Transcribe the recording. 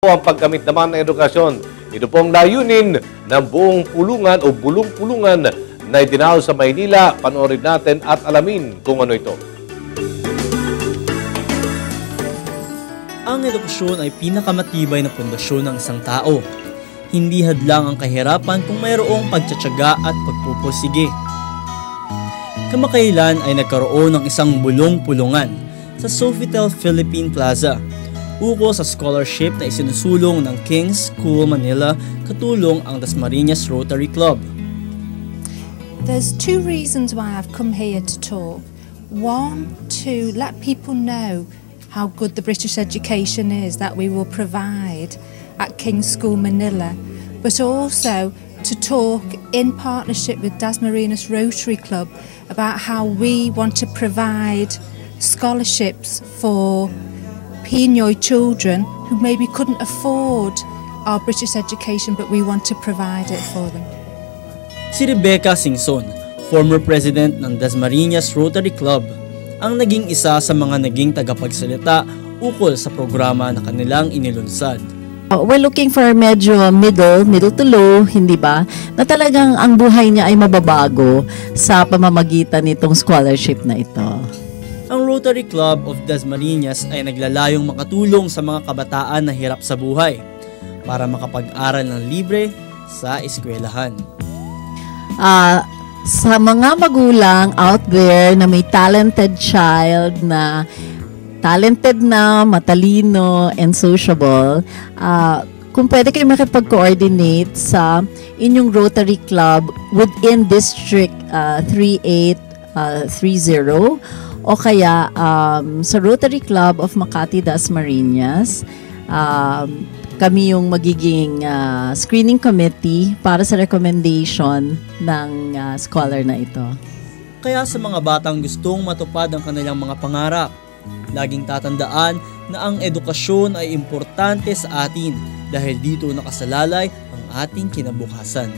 ang paggamit naman ng edukasyon. Ito pong layunin ng buong pulungan o bulong-pulungan na idinaos sa Maynila. Panoorin natin at alamin kung ano ito. Ang edukasyon ay pinakamatibay na pundasyon ng isang tao. Hindi hadlang ang kahirapan kung mayroong pagtsatsaga at pagpupursige. Kamakailan ay nagkaroon ng isang bulong-pulungan sa Sofitel Philippine Plaza ukol sa scholarship na isinusulong ng King's School Manila katulong ang Dasmariñas Rotary Club. There's two reasons why I've come here to talk. One, to let people know how good the British education is that we will provide at King's School Manila, but also to talk in partnership with Dasmariñas Rotary Club about how we want to provide scholarships for Pinoy children who maybe couldn't afford our British education, but we want to provide it for them. Si Rebecca Singson, former president ng Dasmariñas Rotary Club, ang naging isa sa mga naging tagapagsalita ukol sa programa na kanilang inilunsad. We're looking for medyo middle to low, hindi ba? Na talagang ang buhay niya ay mababago sa pamamagitan nitong scholarship na ito. Ang Rotary Club of Dasmariñas ay naglalayong makatulong sa mga kabataan na hirap sa buhay para makapag-aral ng libre sa eskwelahan. Sa mga magulang out there na may talented child na talented na, matalino, and sociable, kung pwede kayo makipag-coordinate sa inyong Rotary Club within District 3830 o kaya sa Rotary Club of Makati Dasmariñas, kami yung magiging screening committee para sa recommendation ng scholar na ito. Kaya sa mga batang gustong matupad ang kanilang mga pangarap, laging tatandaan na ang edukasyon ay importante sa atin dahil dito nakasalalay ang ating kinabukasan.